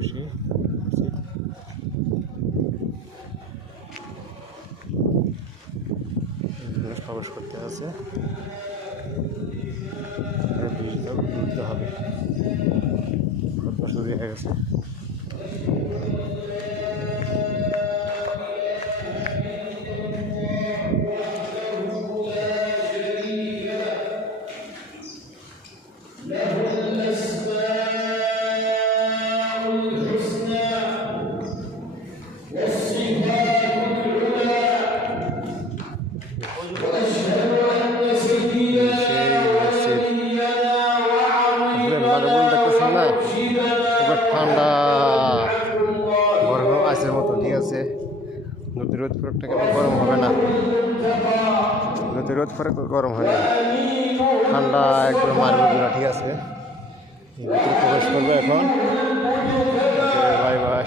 বসি প্রবেশ করতে আছে, ঘুরতে হবে, শুরু হয়ে গেছে। ঠান্ডা গরম আইসের মতো, ঠিক আছে। নদী রোদ পরে গরম হবে না, নদী রোদ পরে গরম হয় না, ঠান্ডা একদম মারবে পুরা, ঠিক আছে। ভিতরে প্রবেশ করবে এখন। Bye bye.